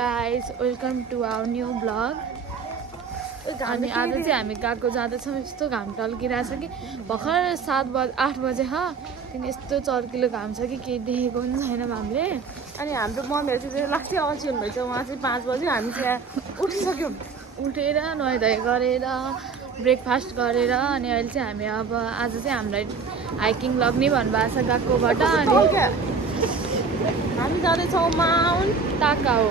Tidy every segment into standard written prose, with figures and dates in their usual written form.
guys, welcome to our new vlog. अनि आज चाहिँ हामी गएको जाँदैछौँ यस्तो घाम टल्किरहेछ कि भर्खर 8 बजे किन यस्तो चर्किलो घाम छ कि केही देखेको पनि छैन हामीले। अनि हाम्रो मम्मीहरु चाहिँ लास्टै अल्छी हुनुहुन्छ उहाँ चाहिँ 5 बजे हामी चाहिँ उठिसक्यौँ उठेर नुहाइधुवाइ गरेर ब्रेकफास्ट गरेर अनि अहिले चाहिँ हामी अब आज चाहिँ हामीलाई हाइकिङ लग्ने भन्नुभएको छ गएकोबाट अनि हामी जाँदैछौँ माउन्ट ताकाओ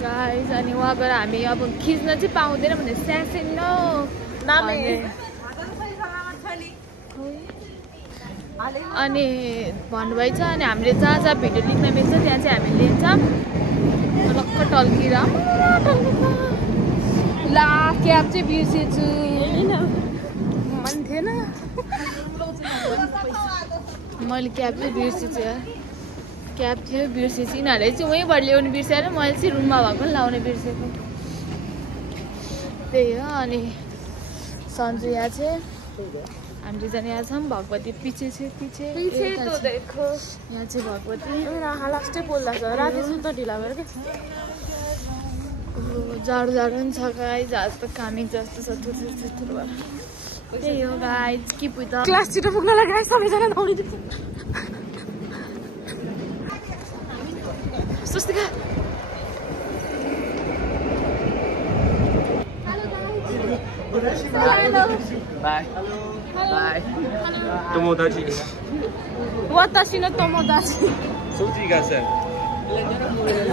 गाइस अनि वहाँ गएर हामी अब खिच्न चाहिँ पाउँदैन भने सानो नामे अनि भन्नुभएको छ अनि हामीले जहाँ जहाँ भिडियो लिख्न मिल्छ त्यहाँ चाहिँ हामी लिन्छौँ लक्क टल्किएर ला क्याब चाहिँ बिर्सेछु मन थिएन मैले क्याब चाहिँ बिर्सेछु यार क्याब थियो बिर्सेछु यिनीहरूले चाहिँ वहीँबाट ल्याउनु बिर्सेर मैले चाहिँ रुममा भएको पनि लाउनु बिर्सेको त्यही हो। अनि सन्जु यहाँ चाहिँ हामी दुईजना यहाँ छौँ भगवती पछि तो देखो यहाँ चाहिँ भगवती लास्टै पोल्दा छ राति सुत्न ढिला भयो क्या जाडो पनि छ गाइज आज त कामी जस्तो छ ठुलो त्यही हो गाइज कि पुग्दा क्लास छिटो पुग्न लगाए सबैजना दौडिदिन्छ Swastika Bye. Bye. Tomodachi. Watashi no tomodachi. Soji-ga-san.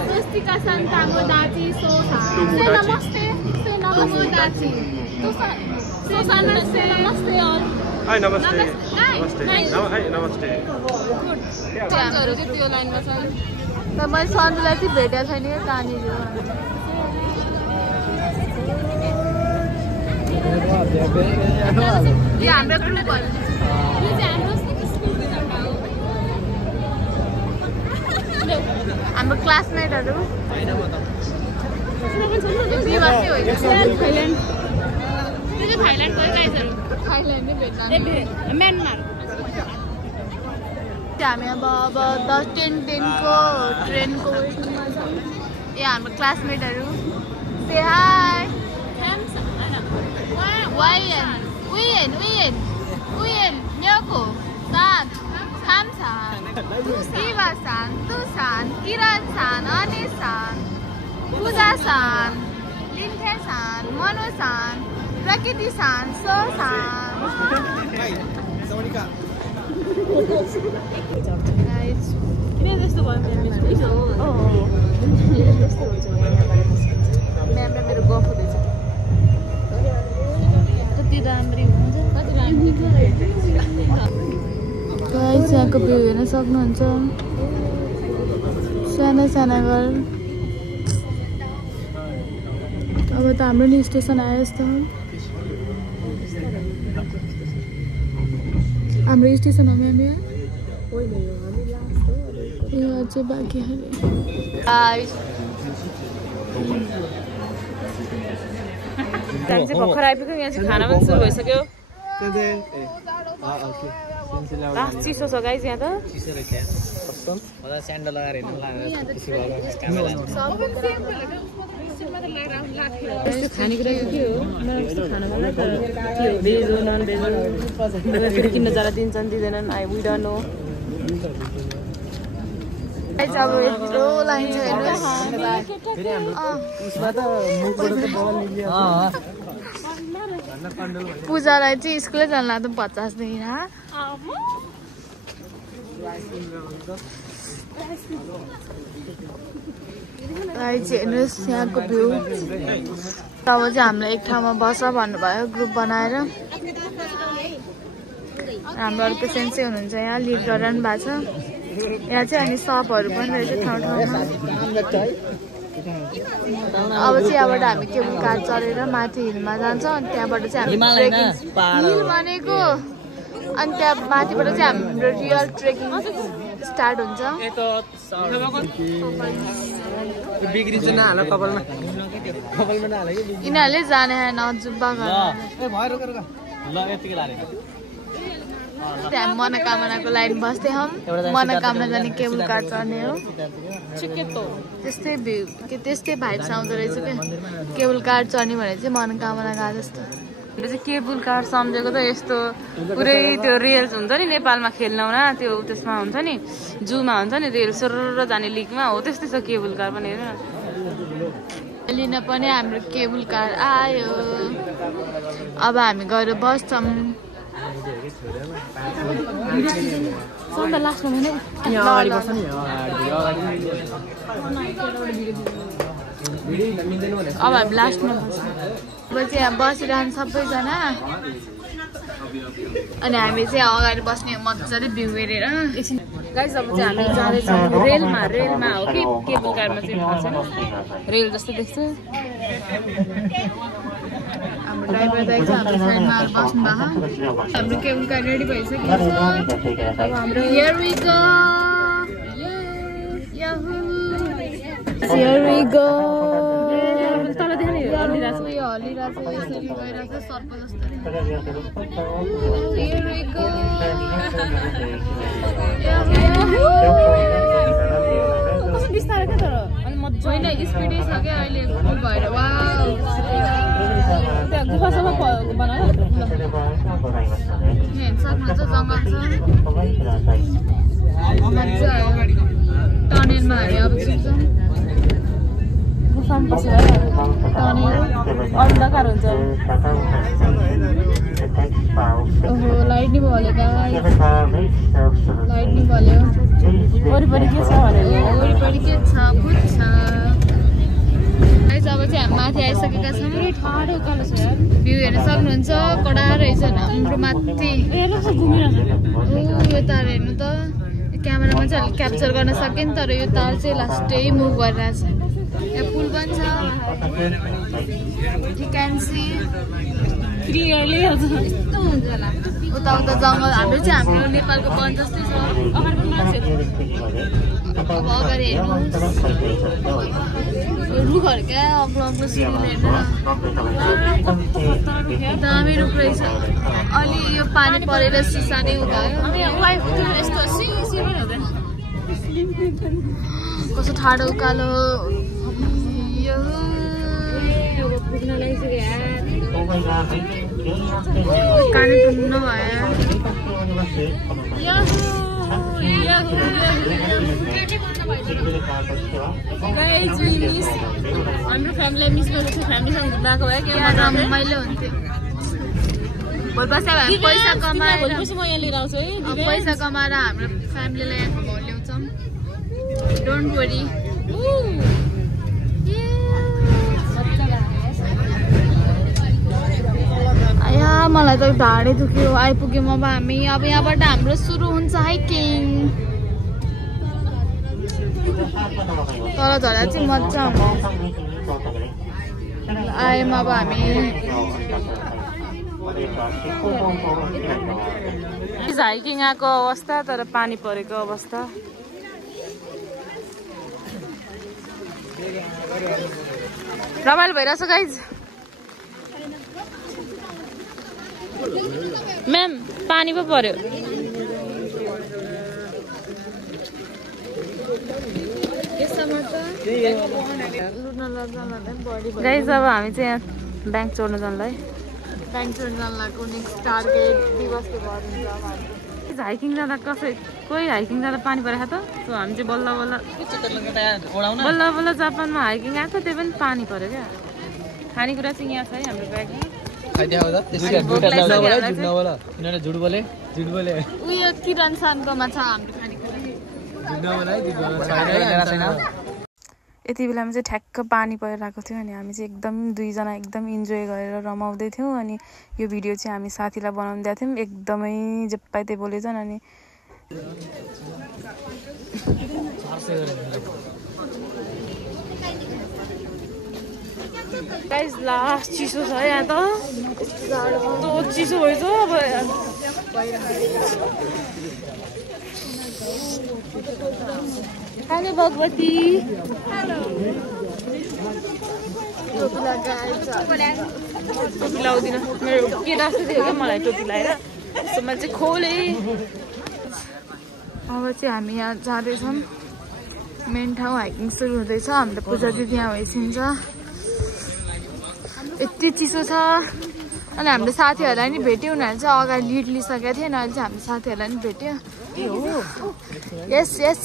स्वस्तिका-san tomodachi so-san. Say namaste. Say namaste. So-san say namaste all. Hi, namaste. Namaste. Hi, namaste. Good. सन्जुहरु चाहिँ त्यो लाइनमा छन्। त मैले सन्जुलाई चाहिँ भेटेको छैन क्या कहाँनिर यो हाम्रो ग्रुपहरु यो चाहिँ हाम्रो स्कुलको झन्डा हो हाम्रो क्लासमेटहरु हैन म त दिवासी होइन थाइल्यान्ड यो चाहिँ थाइल्यान्डको गाइजहरु थाइल्यान्डमै भेट्न म्यानमार हामी अब 10:10 को ट्रेनको वेटिङमा छौँ। ए हाम्रो क्लासमेटहरु से high Uyen, Myoko, San, Sam-san, Iwa-san, Tu-san, Kiran-san, Ani-san, Pooja-san, Lin-tae-san, Monu-san, Prakriti-san, So-san. Guys, किन जस्तो भयो म्यामले मेरो गफ हुँदैछ कति राम्री हुन्छ गाइस यहाँको भ्यू हेर्न सक्नुहुन्छ साना साना घर अब त हाम्रो नि स्टेसन आयो जस्तो हाम्रो स्टेसन हो म्याम यो अझै बाँकी चाहिँ भर्खर आइपुग्यो यहाँ चाहिँ खाना पनि सुरु भइसक्यो चिसो छ गाइस यहाँ त स्यान्डल लगाएर हिँड्नु यस्तो खानेकुरा चाहिँ के हो मलाई यस्तो खाना मन लाग्छ भेज हो नन भेज हो फेरि किन्न जाँदा दिन्छन् दिँदैनन् वी डोन्ट नो अब यत्रो लाइन छ पूजालाई चाहिँ स्कुलै जान लाग्दा 50 देखि हेर्नुहोस् यहाँको भ्यू अब चाहिँ हामीलाई एक ठाउँमा बस भन्नुभयो ग्रुप बनाएर हाम्रो अर्को सेन्सै हुनुहुन्छ यहाँ लिड गरिरहनु भएको छ यहाँ चाहिँ अनि सपहरू पनि रहेछ ठाउँ ठाउँमा अब चाहिँ यहाँबाट हामी केबल कार चढेर माथि हिलमा जान्छौँ अनि त्यहाँबाट चाहिँ हामी ट्रेकिङ हिल भनेको अनि त्यहाँ माथिबाट चाहिँ हाम्रो रियल ट्रेकिङ स्टार्ट हुन्छ यिनीहरूले जाने जुब्बा त्यहाँ मनोकामनाको लाइन बस्दै हम मनोकामना जाने केबल कार चढ्ने हो त्यस्तै भ्यू के त्यस्तै भाइब्स आउँदो रहेछ क्या केबल कार चढ्ने भने चाहिँ मनोकामना गएको जस्तो चाहिँ केबल कार सम्झेको त यस्तो पुरै त्यो रेल्स हुन्छ नि नेपालमा खेल्नमा त्यो त्यसमा हुन्छ नि जूमा हुन्छ नि रेल सरर जाने लिगमा हो त्यस्तै छ केबल कार पनि हेर्नु लिन पनि हाम्रो केबल कार आयो अब हामी गएर बस्छौँ लास्टमा भने अब हामी लास्टमा बस्छौँ अब चाहिँ यहाँ बसिरहनु सबैजना अनि हामी चाहिँ अगाडि बस्ने मजाले भ्यू हेरेर गाइस अब चाहिँ हामी जाँदैछौँ रेलमा हो कि केबल कारमा चाहिँ थाहा छैन रेल जस्तो देख्छ हाम्रो ड्राइभर दाइ चाहिँ हाम्रो साइडमा बस्नु भएको हाम्रो केबल कार रेडी भइसक्यो अब हाम्रो here we go here we go तल देख्ने हलिरहेछ यसरी गइरहेछ सर्प जस्तो हियर वी गो बिस्तारै क्या तर अनि मजा होइन स्पिडै छ क्या अहिले फुल भएर वाउ त्यहाँ गुफासम्म बनायो सक्नुहुन्छ जङ्गल छ मजा आयो टनेलमा हामी अब छिर्छौँ गुफामा बसेर टनेल अन्धकार हुन्छ ओहो लाइट नि भल्यो गाइस लाइट नि भल्यो वरिपरि के छ भनेर वरिपरि के छ बुझ्छ गाइस अब चाहिँ हामी माथि आइसकेका छौँ ठाडो उकालो छ यार भ्यू हेर्न सक्नुहुन्छ कडा रहेछ हाम्रो माथि यो तार हेर्नु त क्यामेरामा चाहिँ अलिक क्याप्चर गर्न सकेन तर यो तार चाहिँ लास्टै मुभ गरिरहेछ यहाँ पुल पनि छ यु क्यान सी क्लियरली यस्तो हुन्छ होला उता उता जङ्गल हाम्रो चाहिँ हाम्रो नेपालको वन जस्तै छ अब अगाडि हेर्नु रुखहरू क्या अग्लो अग्लो सिँढीले हेर्नु दामी रुख रहेछ अलि यो पानी परेर सिसा नै हुँदैन यस्तो सिरो हुँदैन कस्तो ठाडो उकालो पुग्न लागिसक्यो काने टुन्न भयो हाम्रो फ्यामिलीलाई मिस गरेको फ्यामिलीसँग गएको भए के रमाइलो हुन्थ्यो भोलि पैसा कमाएर म यहाँ लिएर आउँछु है पैसा कमाएर हाम्रो फ्यामिलीलाई यहाँ घुमाउनु ल्याउँछौँ डोन्ट वरी आया मलाई त ढाडै दुख्यो आइपुग्यौँ अब हामी अब यहाँबाट हाम्रो सुरु हुन्छ हाइकिङ तल झर्दा चाहिँ मजा आउँछ आयौँ अब हामी हाइकिङ आएको अवस्था तर पानी परेको अवस्था रमाइलो भइरहेछ गाइज म्याम पानी पो पर्यो गाइज अब हामी चाहिँ यहाँ ब्याङ्क चढ्नु जानलाई ब्याङ्क चढ्नु जानलाको नेक्स्ट टार्गेट दिवसको घर हुन्छ हाइकिङ जाँदा कोही हाइकिङ जाँदा पानी परेको त सो हामी चाहिँ बल्ल बल्ल जापानमा हाइकिङ आएको त्यही पनि पानी पऱ्यो क्या खानेकुरा चाहिँ यहाँ छ है हाम्रो ब्यागमा उयो किरण सानकोमा छ हाम्रो खानेकुरा यति बेलामा चाहिँ ठ्याक्क पानी परिरहेको थियो अनि हामी चाहिँ एकदम दुईजना एकदम इन्जोय गरेर रमाउँदै थियौँ अनि यो भिडियो चाहिँ हामी साथीलाई बनाउनु दिएको थियौँ एकदमै जे पाए त्यही बोलेछन् अनि गाइस लास्ट चिसो छ यहाँ त यस्तो चिसो भएछ अब हेलो भगवती टोपी लाउँदिनँ मेरो के राख्दै थियो क्या मलाई टोपी लगाएर यसमा चाहिँ खोले अब चाहिँ हामी यहाँ जाँदैछौँ मेन ठाउँ हाइकिङ सुरु हुँदैछ हाम्रो पूजा दिदी यहाँ भइसिन्छ यति चिसो छ अनि हाम्रो साथीहरूलाई नि भेट्यो उनीहरू चाहिँ अगाडि लिड लिइसकेको थिएन अहिले चाहिँ हाम्रो साथीहरूलाई नि भेट्यो यस यस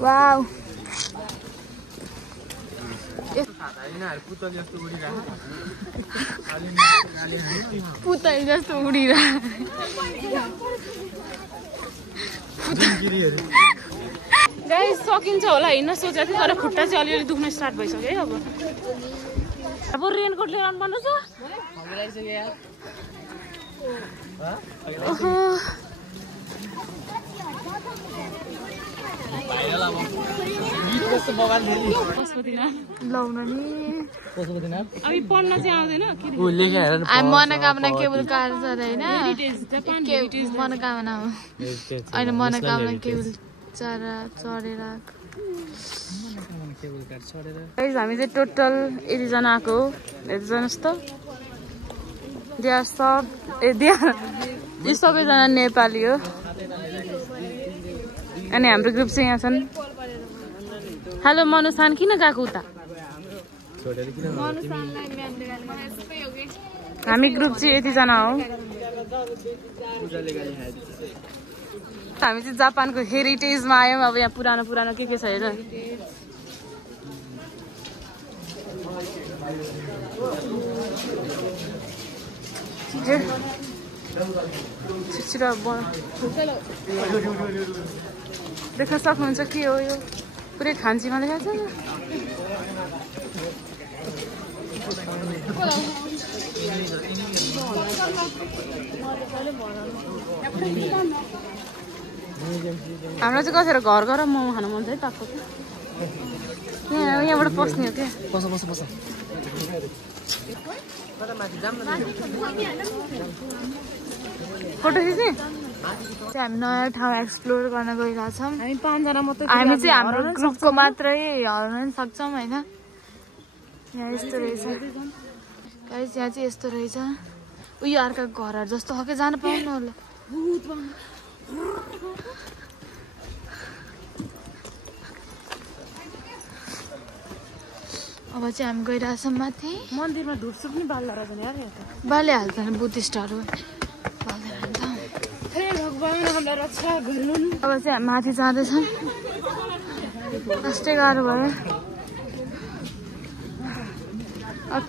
वाउ पुतली जस्तो उडिरह गाइस सकिन्छ होला हिँड्न सोचेको थिएँ तर खुट्टा चाहिँ अलिअलि दुख्न स्टार्ट भइसक्यो है अब रेनकोट लिएर आउनु पर्नु छ लाउन नि मनोकामना केबुल कार छ होइन मनोकामना हो होइन मनोकामना केबुल चढेर हामी चाहिँ टोटल 80 जना आएको हो हेर्नुहोस् त यी सबैजना नेपाली हो अनि हाम्रो ग्रुप चाहिँ यहाँ छन् हेलो मनुसान किन गएको उता हामी ग्रुप चाहिँ 80 जना हो हामी चाहिँ जापानको हेरिटेजमा आयौँ अब यहाँ पुरानो पुरानो के छ हेर देख्न सक्नुहुन्छ के हो यो पुरै खान्चीमा देखाएको छ हाम्रो चाहिँ कतिखेर घर घर मोमो खानु मन छ है पाएको यहाँबाट पस्ने हो क्या फोटो खिच्ने हामी नयाँ ठाउँ एक्सप्लोर गर्न गइरहेछौँ हामी 5 जना मात्रै हामी चाहिँ हाम्रो ग्रुपको मात्रै हल्न नि सक्छौँ होइन यहाँ यस्तो रहेछ गाइस यहाँ चाहिँ यस्तो रहेछ उयो अर्का घरहरू जस्तो हो कि जान पाउनु होला अब चाहिँ हामी गइरहेछौँ माथि मन्दिरमा ढुकसुक नि बाल्हाल्छ नि बुद्धिस्टहरू अब चाहिँ हामी माथि जाँदैछौँ कस्तै गाह्रो भयो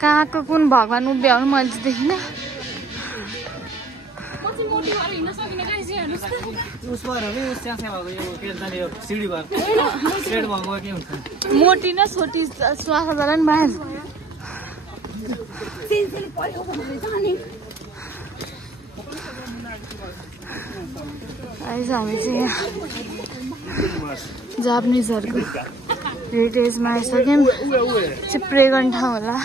कहाँको कुन भगवान् उभ्याउनु मैले चाहिँ देखिनँ मोटी न छोटी स्वास्थ्य जाला नि बाहिर अहिले हामी चाहिँ यहाँ जापानिजहरूको हेरिटेजमा आइसक्यौँ चिप्रे गर्ने ठाउँ होला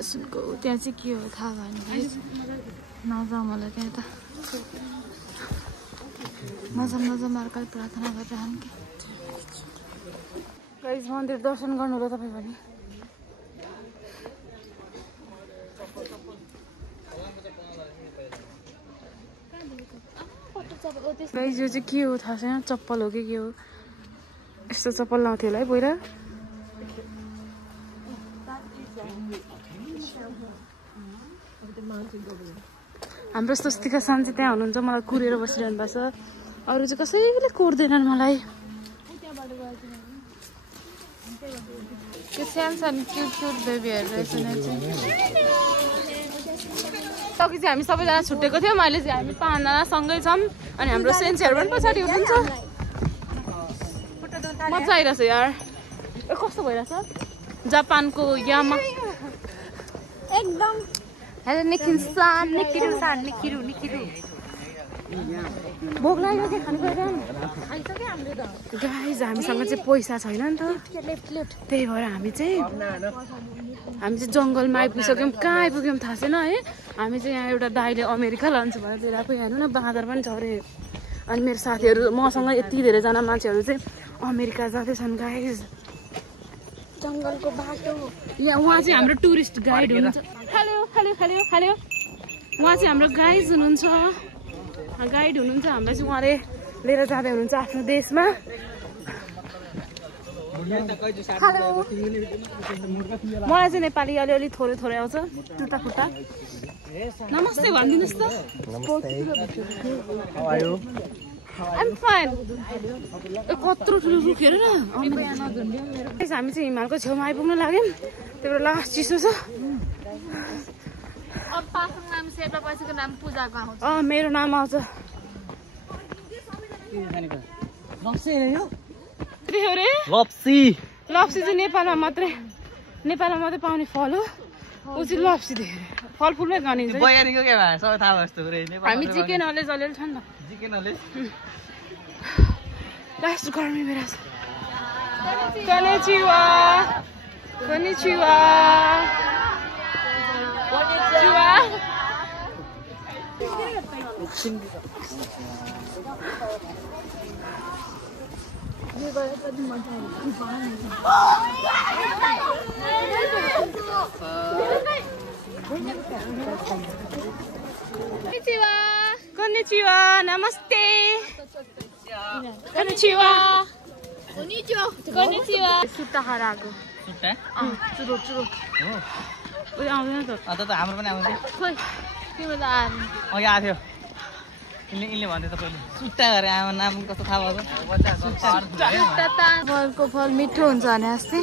सुनको त्यहाँ चाहिँ के हो थाहा भएन नजाउँ होला त्यहाँ त मजा अर्काले प्रार्थना गरिरहन् कि गाइस मन्दिर दर्शन गर्नु होला तपाईँ पनि गाइस यो चाहिँ के हो थाहा छैन चप्पल हो कि के हो यस्तो चप्पल लाउँथ्यो होला है पहिला हाम्रो स्वस्तिका सान चाहिँ त्यहाँ हुनुहुन्छ मलाई कुरेर बसिरहनु भएको छ अरू चाहिँ कसैले कुर्दैनन् मलाई त्यो सानो क्युट बेबीहरू रहेछ अघि चाहिँ हामी सबैजना छुट्टेको थियौँ अहिले चाहिँ हामी 5 जना सँगै छौँ अनि हाम्रो सेन्सीहरू पनि पछाडि हुनुहुन्छ मजा आइरहेछ यार कस्तो भइरहेछ जापानको यामा एकदम हेलो निकिन-सान निकिरु भोक लाग्यो के खानु गएर आइसक्यो हामीले त गाइस हामीसँग चाहिँ पैसा छैन नि त त्यही भएर हामी चाहिँ जङ्गलमा आइपुगिसक्यौँ कहाँ आइपुग्यौँ थाहा छैन है हामी चाहिँ यहाँ एउटा दाइले अमेरिका लान्छ भनेर लिएर आएको हेर्नु न बाँदर पनि छ अरे अनि मेरो साथीहरू मसँग यति धेरैजना मान्छेहरू चाहिँ अमेरिका जाँदैछन् गाइस जङ्गलको बाटो यहाँ उहाँ चाहिँ हाम्रो टुरिस्ट गाइड हुनुहुन्छ हेलो हेलो हेलो हेलो उहाँ चाहिँ हाम्रो गाइड हुनुहुन्छ हामीलाई चाहिँ उहाँले लिएर जाँदै हुनुहुन्छ आफ्नो देशमा मलाई चाहिँ नेपाली अलिअलि थोरै थोरै आउँछ टुटा फुटा नमस्ते भनिदिनुहोस् त I'm fine. कत्रो ठुलो रुख हेर न हामी चाहिँ हिमालको छेउमा आइपुग्न लाग्यौँ त्यही भएर लास्ट चिसो छ मेरो नाम आउँछ लप्सी चाहिँ नेपालमा मात्रै पाउने फल हो ऊ चाहिँ लप्सी देखेर फलफुलमै गनिन्छ हामी जिके नलेज अलिअलि छ नि त लास्ट गर्मी बेला छ Konnichiwa. Konnichiwa. Konnichiwa. Namaste. Konnichiwa. Konnichiwa. Sutta harago. Sutta? Churo. Udah आउँदैन त. त हाम्रो पनि आउँछ. खोइ तिम्रो त आएन. अघि आएको थियो. इनले भन्दै त पहिले सुट्टा गरे आमा नाम कस्तो थाहा भएको? फलको फल मिठो हुन्छ भने अस्ति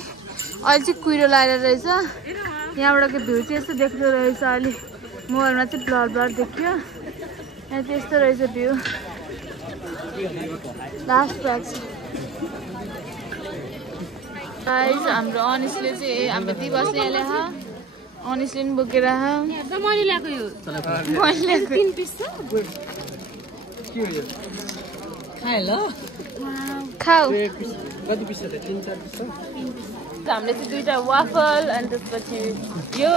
अहिले चाहिँ कुहिरो लागेर रहेछ यहाँबाट भ्यू चाहिँ यस्तो देख्दो रहेछ अलि मोबाइलमा चाहिँ ब्लर देखियो यहाँ चाहिँ यस्तो रहेछ भ्यू लास्ट प्याच गाइस हाम्रो अनिसले चाहिँ हाम्रो दिवसले यहाँ ल्याएको अनिसले पनि बोकेर मैले ल्याएको यो मैले 3 पिस छ खाए ल खाऊ कति पिस छ 3-4 पिस छ हामीले चाहिँ दुईटा वाफल अनि त्यसपछि यो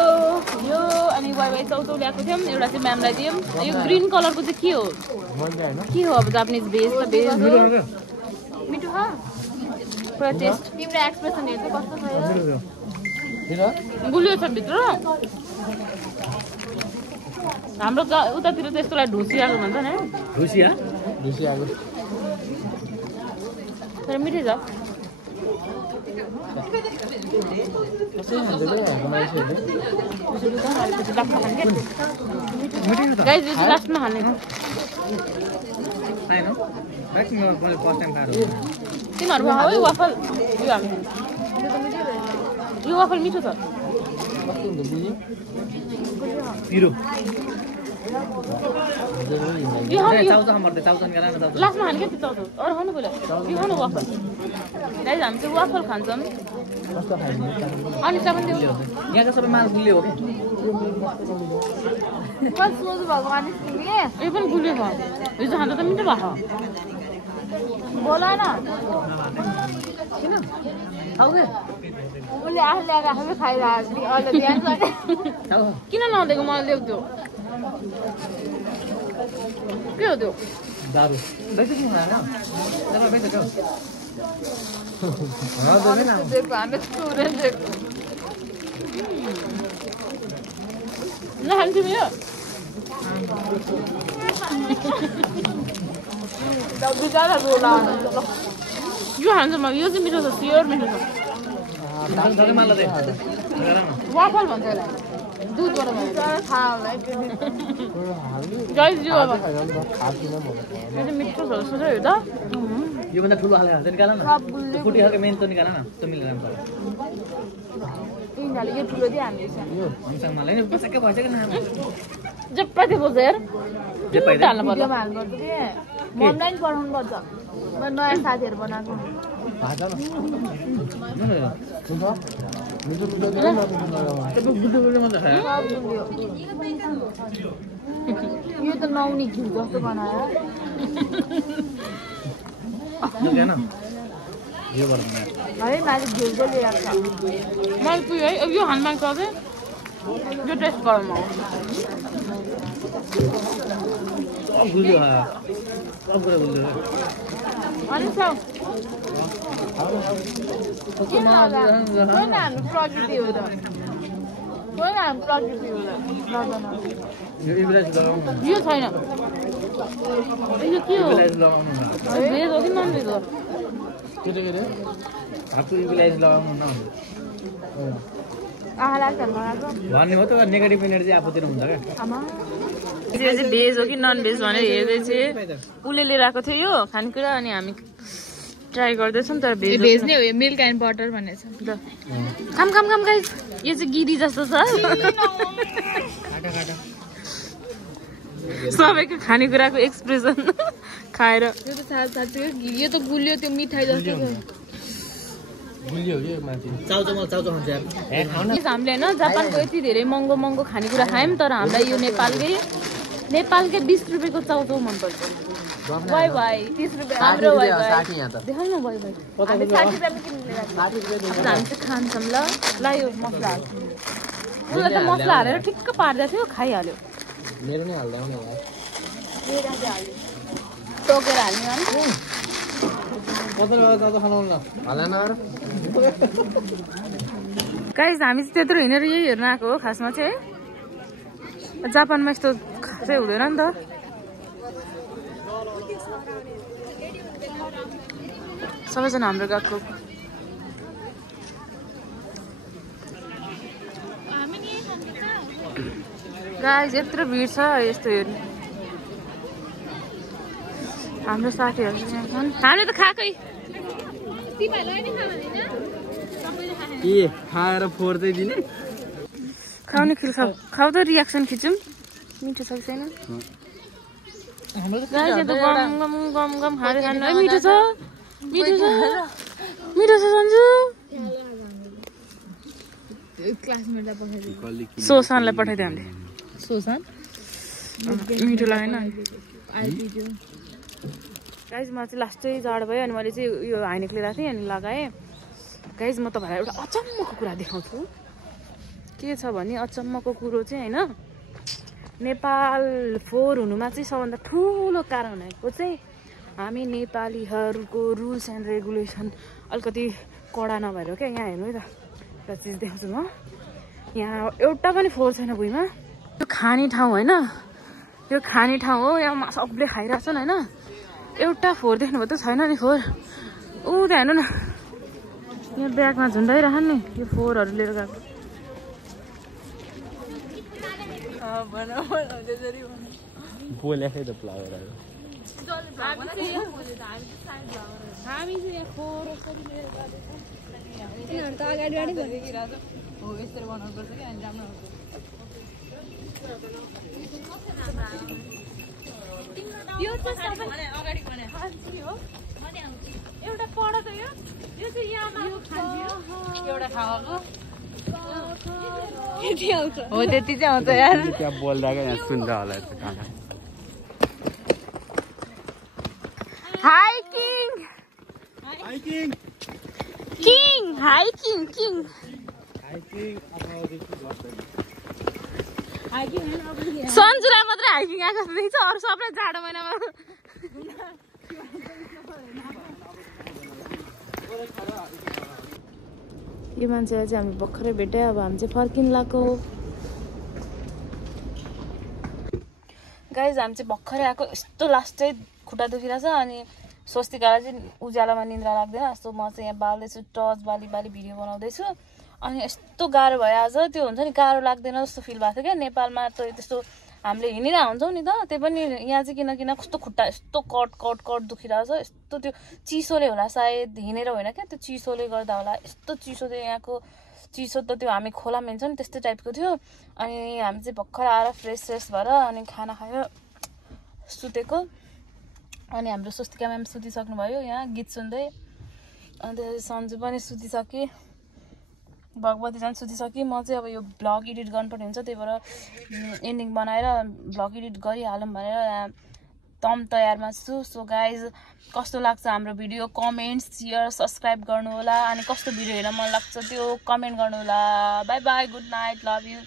अनि वाइ चौचौ ल्याएको थियौँ एउटा चाहिँ म्यामलाई दियौँ यो ग्रिन कलरको चाहिँ के हो अब जापानिज भेज त भेज हो मिठो हो पुरा टेस्ट तिम्रो एक्सप्रेसन हेर्छ कस्तो छ गुलियो छ भित्र हाम्रो उतातिर त यस्तोलाई ढुसियाको भन्छ नि ढुसियाको तर मिठै छ गाइस यो लास्टमा हाल्ने तिमीहरू भयो वाफल यो वाफल मिठो छ लास्टमा हाल्ने क्या त्यो अरू खानु पहिला यो खानु वाफल गाइस हामी चाहिँ वाफल खान्छौँ अनि पनि दियो यहाँको सबै माल गुलियो हो क्या सोझो भएको मानिसले यो पनि गुलियो भयो हिजो खाँदा त मिठो भएको बोला न किन खाऊ के उसले आफूले ल्याएर आफै खाइरहेको अहिले ध्यान खाऊ किन नदिएको मलाई ल्याउँथ्यो के हो त्यो दारु बेच्छ कि खाना दारु बेच्छ क्या दिएको हामी स्टुडेन्ट दिएको नखान्छु यो बिचरा रोला यो खान्छ म यो चाहिँ मिठो छ प्योर मिठो छ दारु माल दे वाफल भन्छ यसलाई दुधबाट थाहा होला गाइस यो अब यो चाहिँ मिठो छ जस्तो छ यो त यो भन्दा ठुलो हालेर हाल्छ निकाल न फुटी खालको मेन त निकाल न त मिलेर हुन्छ यिनीहरूले यो ठुलो चाहिँ हामीले हामीसँग मलाई नि पसक्कै भइसक्यो न जप्पाते बोल्छ यार हाल्नु पर्ला भिडियोमा हाल्नु पर्छ कि ममलाई पनि पठाउनु पर्छ म नयाँ साथीहरू बनाएको यो त नौनी घिउ जस्तो बनायो है माथि घिउ चाहिँ ल्याएको छ मैले पुग्यो है अब यो खानु मन पर्छ यो टेस्ट गरौँ म सब कुरा बोल्दै अनि साउ किन होला कोइन हाम्रो प्रकृति हो त कोइन हाम्रो प्रकृति हो त यो इब्राइज लगाउनु यो छैन यो के हो इब्राइज लगाउनु न भेज हो कि नन भेज हो के हाफु इब्राइज लगाउनु न आहा लाग्छ लगाएको भन्ने हो त नेगेटिभ एनर्जी आफूतिर हुन्छ क्या आमा यो चाहिँ भेज हो कि नन भेज भनेर हेर्दै चाहिँ उसले लिएर आएको थियो यो खानेकुरा अनि हामी ट्राई गर्दैछौँ तर भेज भेज नै हो यो मिल्क एन्ड बटर भनेको छ खाम खाम खाम गाइस यो चाहिँ गिरी जस्तो छ काटा काटा सबैको खानेकुराको एक्सप्रेसन खाएर यो त साथी यो त गुलियो त्यो मिठाई जस्तो छ गुलियो हो यो माथि चाउचाउ खान्छ यार ए खाउन हामीले होइन जापानको यति धेरै महँगो महँगो खानेकुरा खायौँ तर हामीलाई यो नेपालकै 20 रुपियाँको चाउचाउ मनपर्छ वाइ वाइ 30 रुपियाँ हाम्रो वाइ वाइ 60 यहाँ त देखाउन वाइ वाइ हामी 60 रुपियाँमा किन्ने ₹60 हामी चाहिँ खान्छौँ ल यो मसला हाल्छौँ उसले त मसला हालेर ठिक्क पार्दै थियो खाइहाल्यो मेरो नै हाल्दै आउने यार टोकेर हाल्ने कतै चाउचाउ खानु न हालेन र गाइस हामी चाहिँ त्यत्रो हिँडेर यही हेर्न आएको हो खासमा चाहिँ जापानमा यस्तो खासै हुँदैन नि त सबैजना हाम्रो गएको गाइस यत्रो भिड छ यस्तो हेर्ने हाम्रो साथीहरू छन् हामीले त खाएकै के खाएर फोर्दै दिने खाउने खिल खाऊ खाऊ त रियाक्सन खिचौँ मिठो छ कि छैन गाइस यो त गम गम गम गम खाँदै खानु है मिठो छ मिठो छ मिठो छ सन्जु क्लासमेटलाई पठाइदियो सोसानलाई पठाइदियो हामीले सोसान मिठो लागेन आइपुग्यो गाइस म चाहिँ लास्टै जाडो भयो अनि मैले चाहिँ यो हाइनेक लिएर थिएँ अनि लगाएँ गाइस म तपाईँलाई एउटा अचम्मको कुरा देखाउँछु के छ भने अचम्मको कुरो चाहिँ होइन नेपाल फोहोर हुनुमा चाहिँ सबभन्दा ठुलो कारण भनेको चाहिँ हामी नेपालीहरूको रुल्स एन्ड रेगुलेसन अलिकति कडा नभएर हो क्या यहाँ हेर्नु है त एउटा चिज देखाउँछु म यहाँ एउटा पनि फोहोर छैन भुइँमा यो खाने ठाउँ होइन यो खाने ठाउँ हो यहाँ सबले खाइरहेको छन् होइन एउटा फोहोर देख्नुभयो त छैन नि फोहोर ऊ त्यहाँ हेर्नु न यहाँ ब्यागमा झुन्डाइरहन् नि यो फोहोरहरू लिएर गएको बोलेकै त फ्लावर एउटा पढ त यो चाहिँ एउटा खाएको हो त्यति चाहिँ आउँछ यार त्यहाँ बोल्दाकै यहाँ सुन्दा होला हाइकिङ किङ हाइकिङ किङ सन्जुलाई मात्रै हाइकिङ आएको जस्तो देखिन्छ अरू सबलाई जाडो महिनामा यो मान्छेलाई चाहिँ हामी भर्खरै भेट्यो अब हामी चाहिँ फर्किन लाग्यो गाइज हामी चाहिँ भर्खरै आएको यस्तो लास्टै खुट्टा दुखिरहेछ अनि स्वस्तिकालाई चाहिँ उज्यालोमा निन्द्रा लाग्दैन जस्तो म चाहिँ यहाँ बाल्दैछु टर्च बाली भिडियो बनाउँदैछु अनि यस्तो गाह्रो भयो आज त्यो हुन्छ नि गाह्रो लाग्दैन जस्तो फिल भएको थियो क्या नेपालमा त त्यस्तो हामीले हिँडिरहेको हुन्छौँ नि त त्यही पनि यहाँ चाहिँ किन कस्तो खुट्टा यस्तो कट दुखिरहेको छ यस्तो त्यो चिसोले होला सायद हिँडेर होइन क्या त्यो चिसोले गर्दा होला यस्तो चिसो थियो यहाँको चिसो त त्यो हामी खोलामा हिँड्छ नि त्यस्तै टाइपको थियो अनि हामी चाहिँ भर्खर आएर फ्रेस भएर अनि खाना खायो सुतेको अनि हाम्रो स्वस्तिका म्याम सुतिसक्नुभयो यहाँ गीत सुन्दै अन्त सन्जु पनि सुतिसके भगवती झन् सुतिसके म चाहिँ अब यो भ्लग एडिट गर्नुपर्ने हुन्छ त्यही भएर एन्डिङ बनाएर भ्लग एडिट गरिहालौँ भनेर तम तयारमा छु सो गाइज कस्तो लाग्छ हाम्रो भिडियो कमेन्ट सेयर सब्सक्राइब गर्नु होला अनि कस्तो भिडियो हेर्न मन लाग्छ त्यो कमेन्ट गर्नु होला by by good night love you